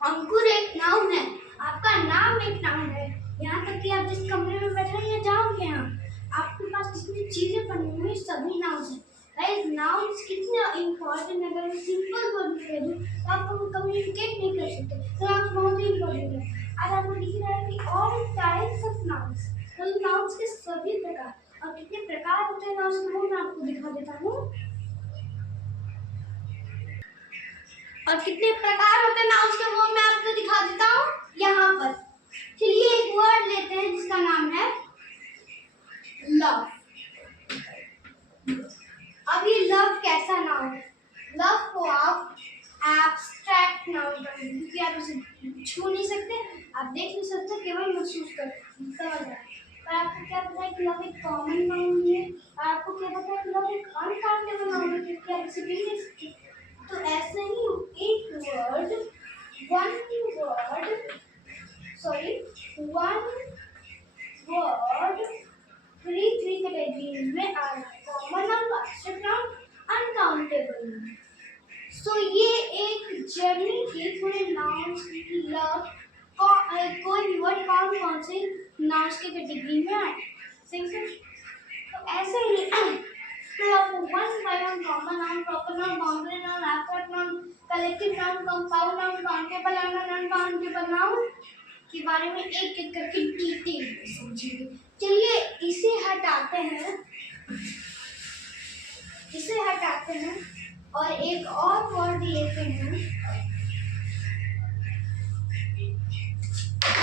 अंकुर एक नाउन है, आपका नाम एक नाउन है। यहाँ तक कि आप जिस कमरे में बैठे हैं या जाओगे यहाँ, आपके पास जितनी चीजें पड़ी हुई सभी नाउन्स हैं। गाइस नाउन्स कितने इम्पोर्टेंट है, अगर मैं सिंपल वर्ड में कह दूँ तो आप कम्युनिकेट नहीं कर सकते, तो नाउन्स बहुत ही इम्पोर्टेंट है। आज आपको दिख रहा है कि ऑल टाइप्स ऑफ नाउन्स, तो नाउन्स के सभी प्रकार, और कितने प्रकार होते हैं नाउन्स के वो मैं आपको दिखा देता हूँ। और कितने प्रकार होते हैं नाउन्स के वो मैं आपको दिखा देता हूँ यहाँ पर। चलिए एक वर्ड लेते हैं जिसका नाम है लव। अब ये लव कैसा नाउन है? लव को आप एब्स्ट्रैक्ट नाउन कर देंगे, क्योंकि आप इसे छू नहीं सकते, आप देख नहीं सकते, केवल महसूस कर समझ रहा है। पर आपको क्या पता है कि लव एक कॉमन नाउन है, और आपको क्या पता है कि लव एक अनकाउंटेबल नाउन है, क्योंकि आप इसे भी नहीं सकते। तो ऐसे ही एक word one word three categories में आ रहा है, common noun, abstract noun, uncountable noun. So ये एक जर्नी थी पूरे नाउन्स की। लव कोई भी वर्ड कौन से नाउन्स की कैटेगरी में आए, सिंपल। तो ऐसे ही one by one common noun, proper noun, boundary noun, abstract noun, collective noun, compound noun, countable noun, uncountable noun के बारे में एक एक करके डिटेल में समझेंगे। चलिए इसे हटाते हैं और एक और वर्ड लेते हैं।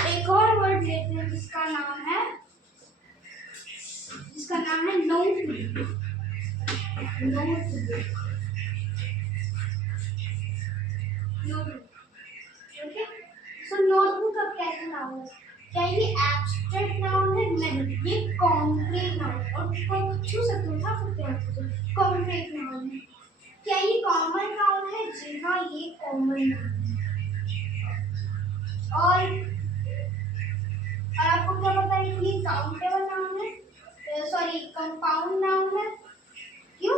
एक और वर्ड लेते हैं जिसका नाम है नोटबुक। ओके, सो नोटबुक अब कैसा नाउन है? क्या ये एब्स्ट्रैक्ट नाउन है? नहीं, ये कॉन्क्रीट नाउन है, और छू सकते उठा सकते हैं आप, कॉन्क्रीट नाउन है। क्या ये कॉमन नाउन है? जी हाँ, ये कॉमन नाउन है। और आपको क्या पता है कि ये काउंटेबल नाउन है, सॉरी कंपाउंड नाउन है। क्यों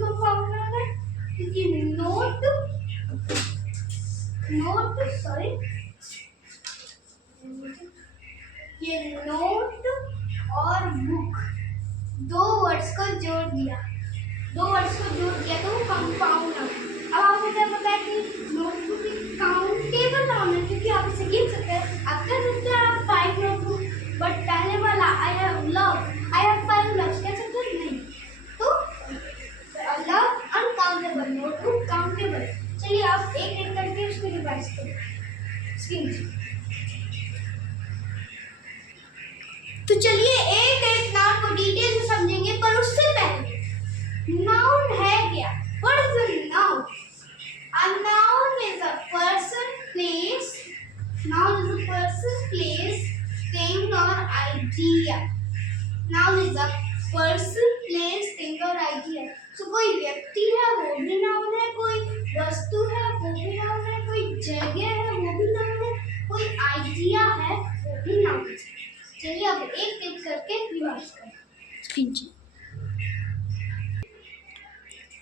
कंपाउंड नाउन है? क्योंकि ये नोट और बुक दो वर्ड्स को जोड़ दिया तो वो कंपाउंड नाउन। अब आपको क्या पता है कि नोटबुक एक काउंटेबल नाउन है, क्योंकि आप इसे गिन सकते हैं। आप कर सकते हैं आप 5 नोटबुक, बट पहले वाला आई हैव 5 लव्स कह सकते हैं नहीं, तो लव अनकाउंटेबल, नोटबुक काउंटेबल। चलिए आप एक एक करके उसको रिवाइज करें स्क्रीन से। तो चलिए एक एक नाउन को डिटेल से समझेंगे, पर उससे पहले नाउन है क्या? What is a noun? A noun is a person, place, thing और idea. Noun is a person, place, thing और आइडिया। सो कोई व्यक्ति है वो भी नाउन है, कोई वस्तु है वो भी नाउन है, कोई जगह है वो भी नाउन है, कोई आइडिया है वो भी नाउन है। चलिए अब एक एक करके रिवाइज करें स्क्रीन से।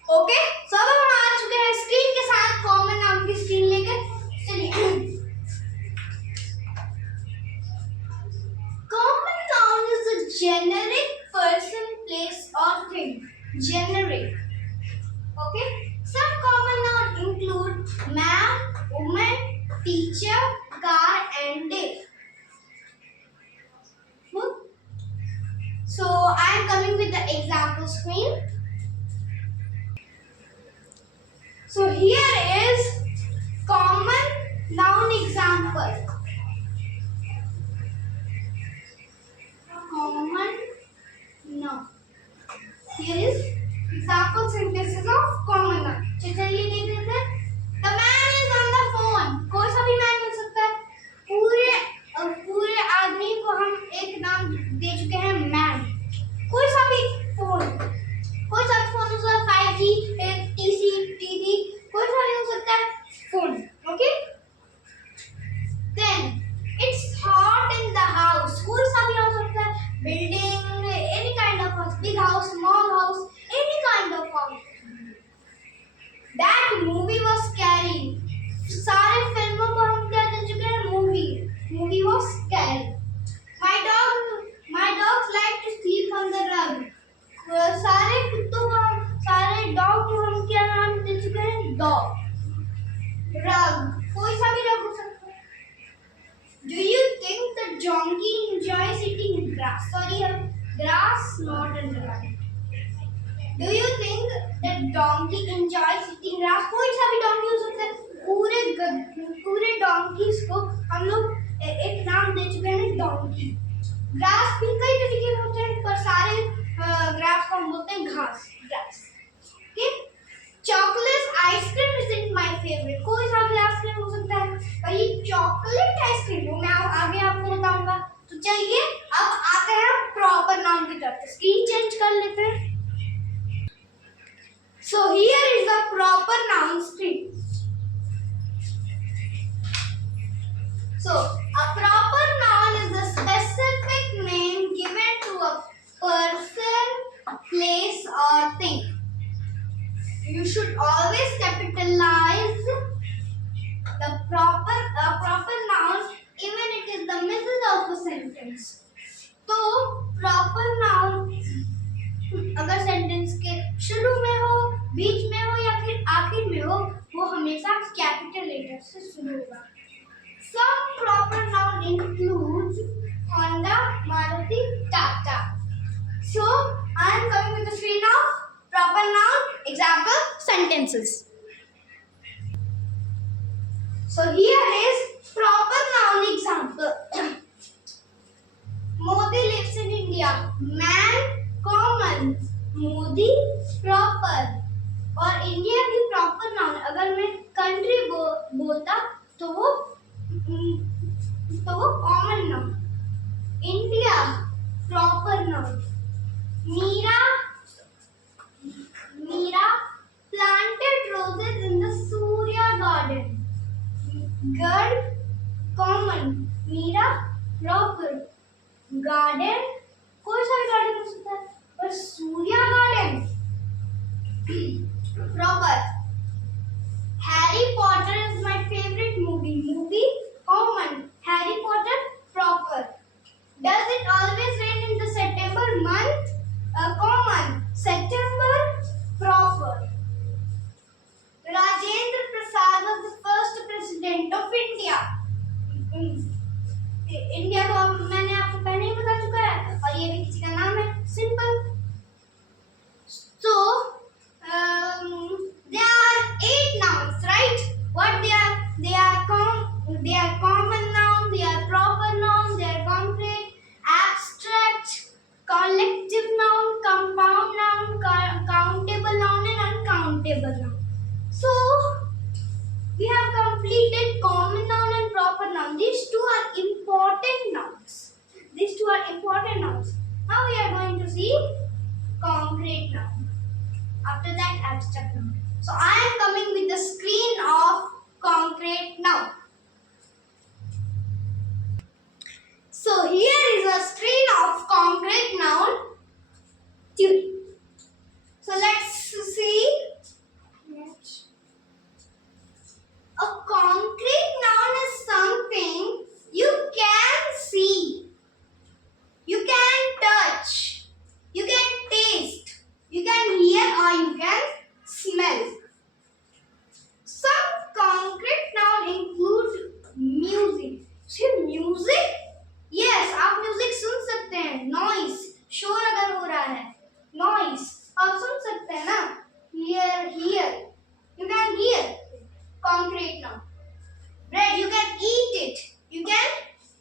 ओके, सब हम आ चुके हैं स्क्रीन के साथ, कॉमन नाउन की स्क्रीन लेकर। चलिए common noun is a generic person, place और thing. Generic, okay. Some common nouns include man, woman, teacher, car and day. So I am coming with the example screen. So here is common noun example. Common noun. Here is example sentences of common noun. चलिए देख लेते हैं। The man is on the phone. कोई सा भी man हो सकता है। पूरे आदमी को हम एक नाम दे चुके हैं मैन। कोई सा भी फोन हो सकता है, 5G, TC, TV, कोई सा भी हो सकता है। was scary. My dogs like to sleep on the rug. सारे कुत्तों का सारे डॉग को हम क्या नाम दे चुके हैं? डॉग. Rug. कोई सा भी रग हो सकता है. Do you think the donkey enjoys eating grass? Sorry, grass, not a rug. Do you think that donkey enjoys eating grass? कोई सा भी donkey हो सकता है. पूरे donkeys को हम लोग एक नाम दे चुके हैं donkey. Grass भी कई तरीके के होते हैं, पर सारे grass को हम बोलते हैं घास. Grass. Okay? Chocolate ice cream isn't my favorite. कोई सा भी आइसक्रीम हो सकता है, पर ये chocolate आइसक्रीम वो मैं आगे आपको बताऊंगा. तो चलिए अब आते हैं प्रॉपर नाउन की तरफ. स्क्रीन चेंज कर लेते हैं. So here is the proper noun screen. So a proper noun is a specific name given to a person, place or thing. You should always capitalize the proper noun even it is the middle of a sentence. तो proper noun अगर sentence के शुरू में हो, बीच में हो या फिर आखिर में हो, वो हमेशा कैपिटल लेटर से शुरू होगा. Some proper noun includes Honda, Maruti, Tata. So I am coming with the screen of proper noun example sentences. So here is proper noun example. Modi lives in India. Man common, Modi proper. और India की proper noun अगर मैं country बोलता तो वो common noun. India proper noun. Meera planted roses in the Surya garden. Girl common, Meera proper. Garden कोई सा भी गार्डन हो सकता है, पर Surya garden proper. Harry Potter is my favourite movie common. Harry Potter proper. Does it always rain in the September month? Common. September proper. Rajendra Prasad was the first president of India. India को मैंने आपको पहले ही बता चुका है और ये भी किसी का नाम है. Simple. So there are 8 nouns, right? What they are? They are common noun, they are proper noun, they are concrete, abstract, collective noun, compound noun, countable noun and uncountable noun. So we have completed common noun and proper noun. These two are important nouns. Now we are going to see concrete noun. After that, abstract noun. So I am coming with the screen of concrete noun. So here is a screen of concrete noun theory. So let's see. A concrete noun is something you can see, you can touch, you can taste, you can hear or you can smell. Some concrete noun include music. See music? Yes, आप music सुन सकते हैं. Noise, शोर अगर हो रहा है, noise आप सुन सकते हैं ना. Hear, you can hear. Concrete noun. Bread, you can eat it, you can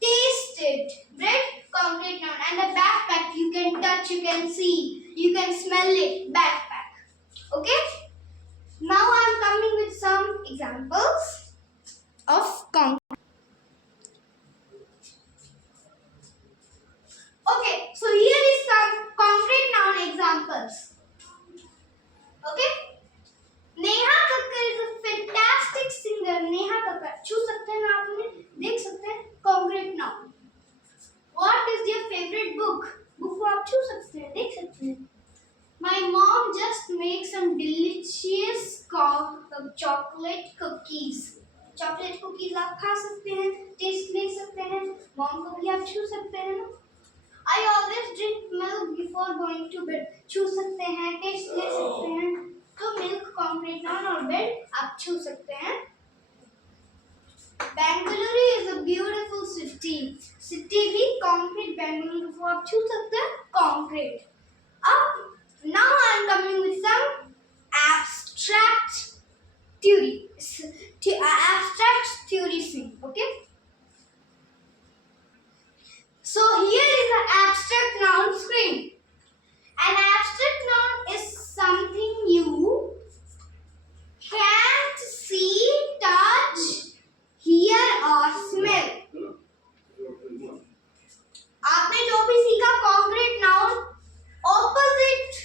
taste it. Bread, concrete noun. And a backpack, you can touch, you can see, you can smell it. Backpack. Okay? Now I am coming with some examples of concrete. Okay, so here is some concrete noun examples. Okay? Neha Kakkar is a fantastic singer. Neha Kakkar छू सकते हैं ना, आपने देख सकते हैं. Concrete noun. What is your favorite book? Book को आप छू सकते हैं, देख सकते हैं. My mom just makes some delicious chocolate cookies. Chocolate cookies आप खा सकते हैं, टेस्ट ले सकते हैं, मॉम को भी आप छू सकते हैं ना। I always drink milk before going to bed, छू सकते हैं, टेस्ट ले सकते हैं। तो मिल्क, कॉन्क्रीट नाउन और बेड आप छू सकते हैं। Bengaluru is a beautiful city, city भी कॉन्क्रीट, बेंगलुरु को आप छू सकते हैं, कॉन्क्रीट। अब now I am coming with some abstract theories, abstract theories, okay? So here is an abstract noun, screen. An abstract noun is something you can't see, touch, hear or smell. आपने जो भी सीखा concrete noun, opposite,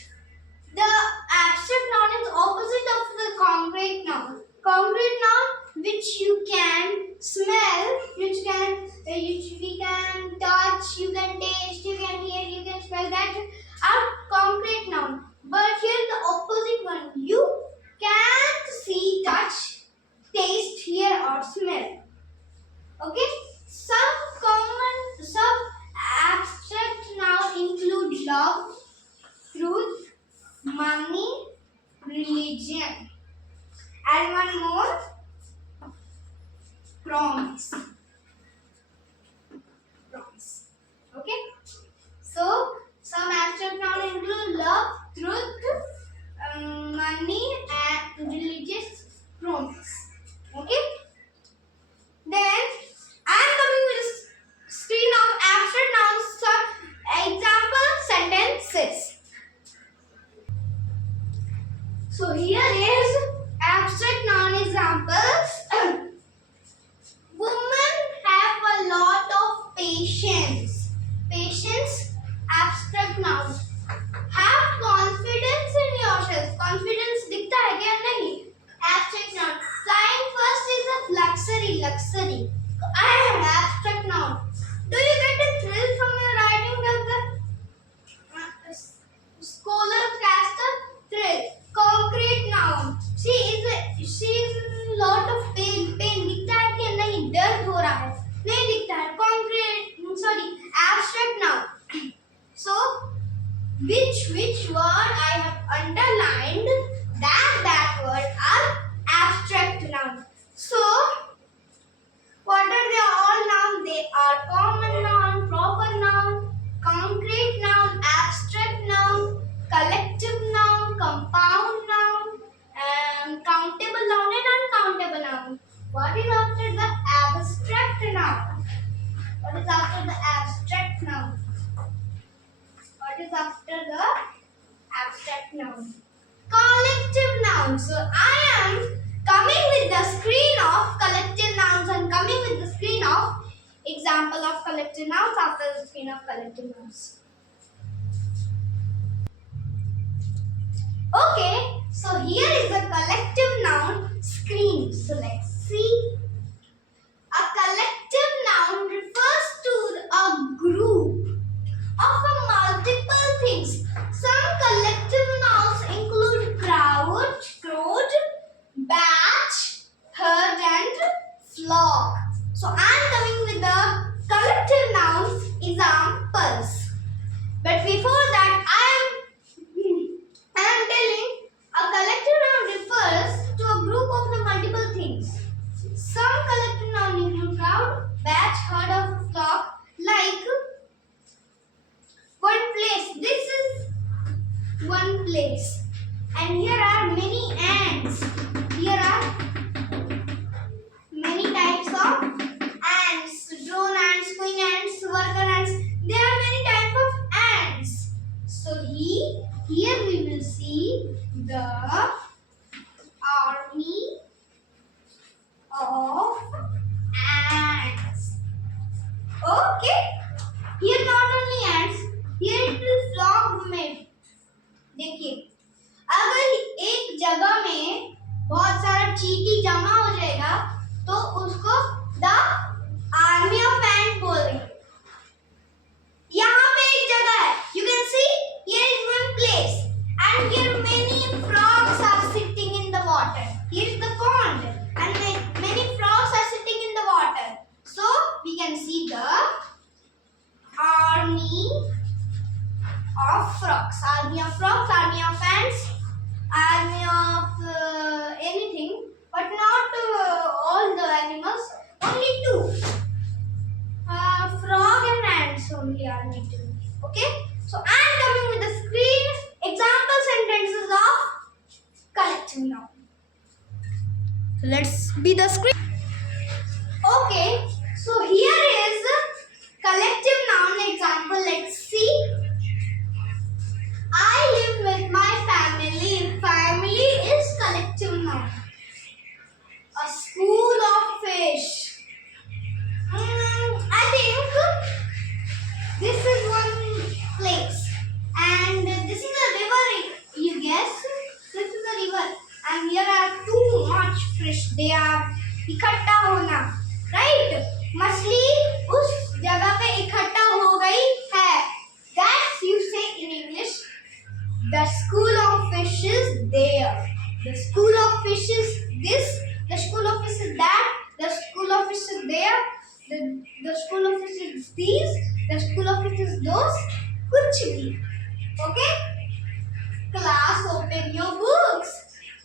the abstract noun is opposite of the concrete noun. Concrete noun which you can smell, which we can touch, you can taste, you can hear, you can smell, that are concrete noun. But here the opposite one, you can't see, touch, taste, hear or smell. Okay, some abstract noun include love, truth, money, religion, and one more, promise. Okay, so some abstract noun include love, truth, money, and religious, promise. Okay, then I am coming with a screen of abstract nouns. Some example sentences. So here is abstract noun examples. Women have a lot of patience. Patience, abstract noun. Have confidence in yourself. Confidence दिखता है क्या? नहीं. Abstract noun. Flying first is a luxury. Luxury. I have abstract noun. Do you get a thrill from your writing of the scholar caster? Thrill. Concrete noun. She is in lot of pain. Pain दिखता है कि नहीं? दर्द हो रहा है. नहीं दिखता है. Concrete. Sorry. Abstract noun. So, which word I have underlined, that word are abstract noun. So, what are they all noun? They are common noun, proper noun, concrete noun, abstract noun, collective noun, compound noun, and countable noun and uncountable noun. What is after the abstract noun? What is after the abstract noun? What is after the abstract noun? Collective noun. So I am coming with the screen of collective nouns and coming with the screen of example of collective nouns after the screen of collective nouns. Okay, so here is the collective noun screen. So let's see. A collective noun refers to a group of multiple things. Some collective nouns include crowd, batch, herd and flock. So I am coming with the collective nouns examples. But before that I am telling a collective noun refers to a group of the multiple things. Some collective noun include crowd, batch, herd or flock, like one place. This is one place. And here are many ants. Here are many types of ants. Drone ants, queen ants, worker ants. There are many types of ants. So only are needed. Okay, so I'm coming with the screen example sentences of collective noun. So let's be the screen. Okay, so here is collective noun example. Let's see. I live with my family. Family is collective noun. A school of fish. I think this is one place, and this is a river. You guess this is a river, and here are too much fish. They are इकट्ठा होना, right? मछली उस जगह पे इकट्ठा हो गई है. That's you say in English. The school of fish is there. The school of fish is this. The school of fish is that. The school of fish is there. The school of fish is these. The school of fish is those. कुछ भी. Okay? Class, open your books.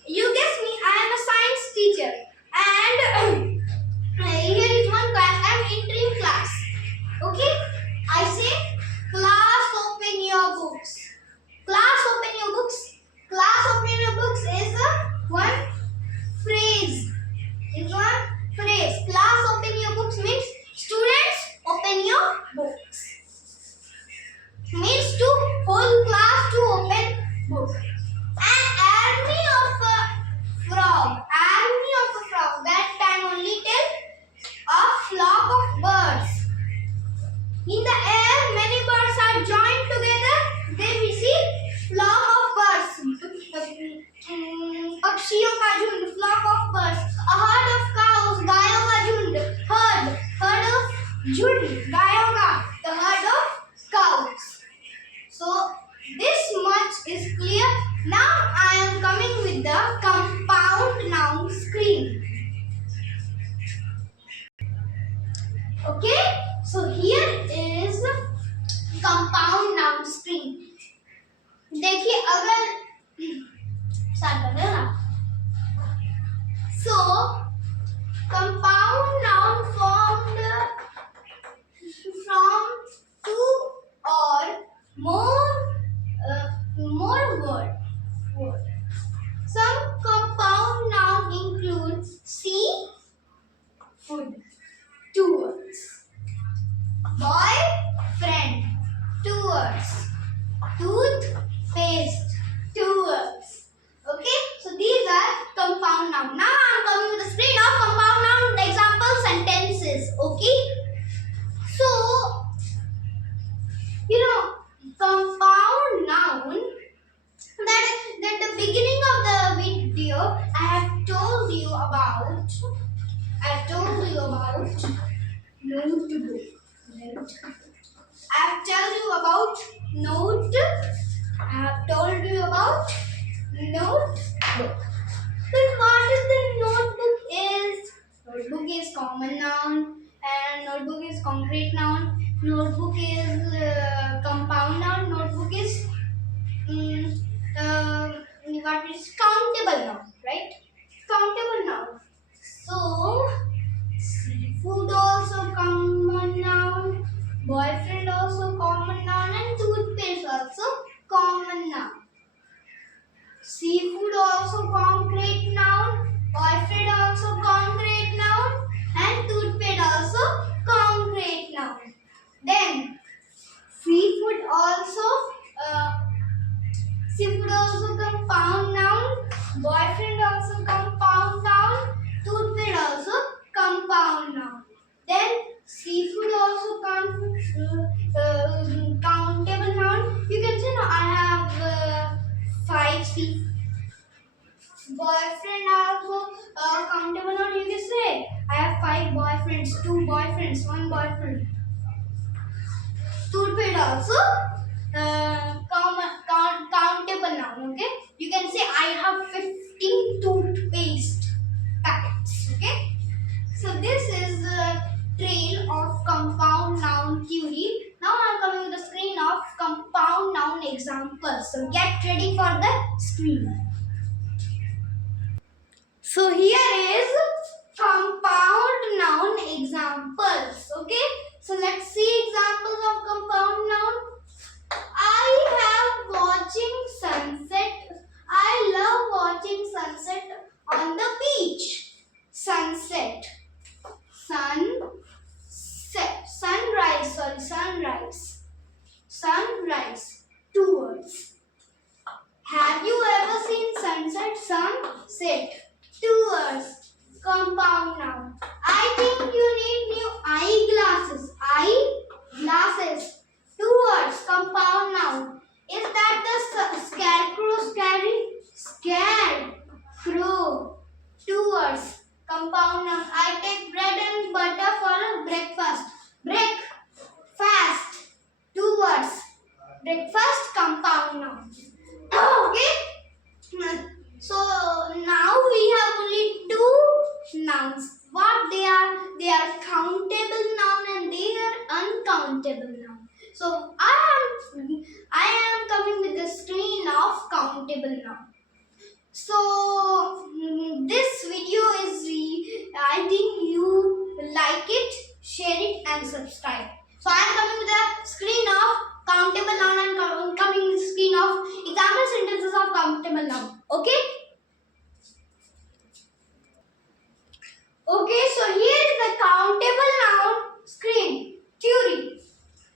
You guess me. I am a science teacher, and here is one class. I am entering class. Okay? I say, class, open your books. Class, open your books. Class, open your books is one phrase. Is one phrase. Class, open your books means students, open your books. Means to whole class to open book. An army of a frog. Army of a frog. That time only tell a flock of birds. In the air, many birds are joined together. Then we see flock of birds. पक्षियों का झुंड. Flock of birds. A herd of cows. गायों का झुंड. Herd of झुंड. गायों का. The herd of cows. So this much is clear. Now I am coming with the compound noun screen. Okay, so here is compound noun screen. देखिए अगर start कर देना. So compound noun formed from two or more word. Some compound noun include sea, food, two words. Boy, friend, two words. Tooth, paste, two words. Okay, so these are compound noun. Now I am coming to the screen of compound noun example sentences. Okay, so you know compound noun. That the beginning of the video I have told you about notebook. I have told you about notebook. Then what is the notebook is? Notebook is common noun and notebook is concrete noun. Notebook is compound noun. Notebook is what is countable noun, right? Countable noun. So seafood also common noun, boyfriend also common noun, and toothpaste also common noun. Seafood also concrete noun, boyfriend also concrete noun, and toothpaste also concrete noun. Then seafood also compound noun, boyfriend also compound noun, toothpaste also compound noun. Then seafood also countable noun. You can say no, I have 5 seafood. Boyfriend also countable noun. You can say I have 5 boyfriends, 2 boyfriends, 1 boyfriend. Toothpaste also countable noun. Okay, you can say I have 15 toothpaste packets. Okay, so this is the trail of compound noun theory. Now I am coming to the screen of compound noun examples. So get ready for the screen. So here is compound noun examples. Okay, so let's see examples of compound countable noun. So I am coming with the screen of countable noun. So this video is I think you like it, share it and subscribe. So I am coming with the screen of countable noun and coming with the screen of example sentences of countable noun. Okay? Okay, so here is the countable noun screen theory.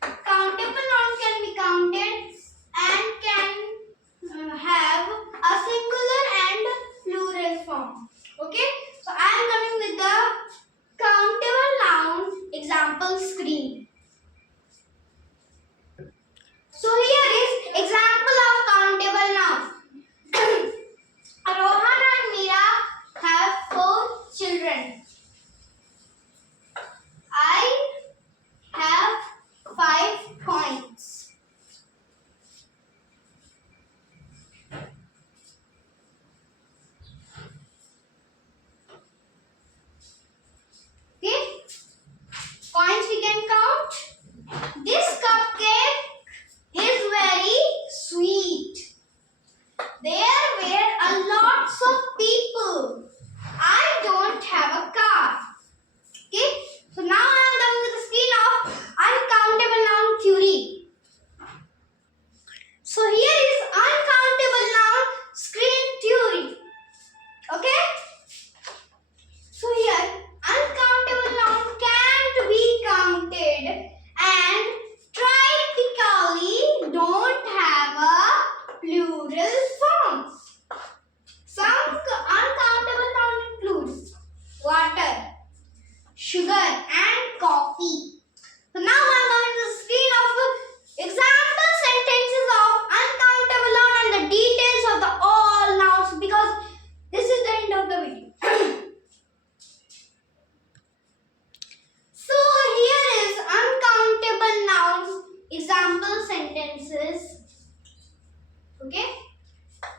Countable noun can be counted and can have a singular and plural form. Okay, so I am coming with the countable noun example screen. So here is example of countable noun. Rohan and Meera have 4 children. I have 5 coins. Okay, coins we can count. This cupcake is very sweet. There were a lots of people. I don't have a car. Okay, so now I am done with the screen of uncountable noun theory. So here is uncountable noun screen theory. Okay, so here uncountable noun can't be counted and typically don't have a plural form. Some uncountable noun includes water, sugar and coffee. So now I am going to the screen of example sentences of uncountable noun and the details of the all nouns, because this is the end of the video. So here is uncountable nouns example sentences. Okay,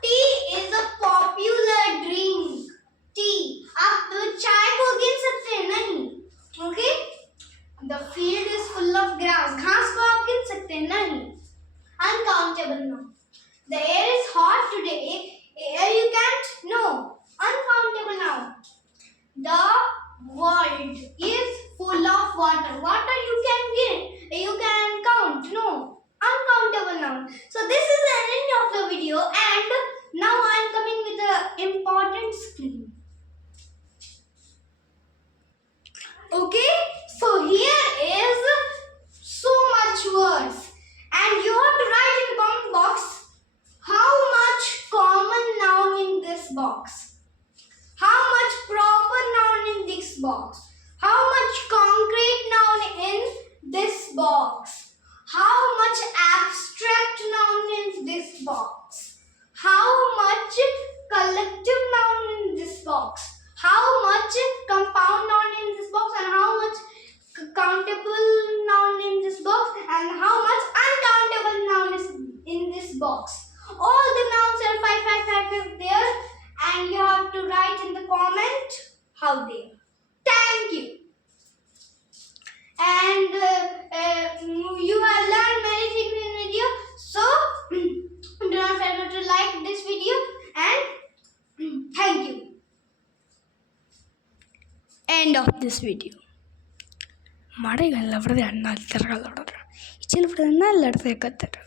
tea is a popular drink. T आप चाय को गिन सकते हैं नहीं. Okay, the field is full of grass. घास को आप गिन सकते हैं नहीं. Uncountable noun. The air is hot today. Air you can't. No. Uncountable noun. The world is full of water. Water you can get. You can count. No. Uncountable noun. So this is the end of the video, and now I am coming with the important screen. Okay, so here is so much words, and you have to write in the comment box how much common noun in this box, how much proper noun in this box, how much concrete noun in this box, how much abstract noun in this box, how much collective noun in this box, how much compound noun in this box, and how much countable noun in this box, and how much uncountable noun is in this box. All the nouns are 5 there, and you have to write in the comment how they are. Thank you. And you have learned many things in video, so do not forget to like this video, and thank you. End of this video. ಮಳೆಗಾಲ ಹೊಡೆದ್ರೆ ಅನ್ನ ಅಲ್ಲಿ ತರಗಾಲ ಹೊಡೆದ್ರೆ ಈ ಚೆಲ್ ಹೊಡೆದ್ರೆ ಅನ್ನ ಅಲ್ಲಿ ಅಡ್ದೆ ಕತ್ತಾರೆ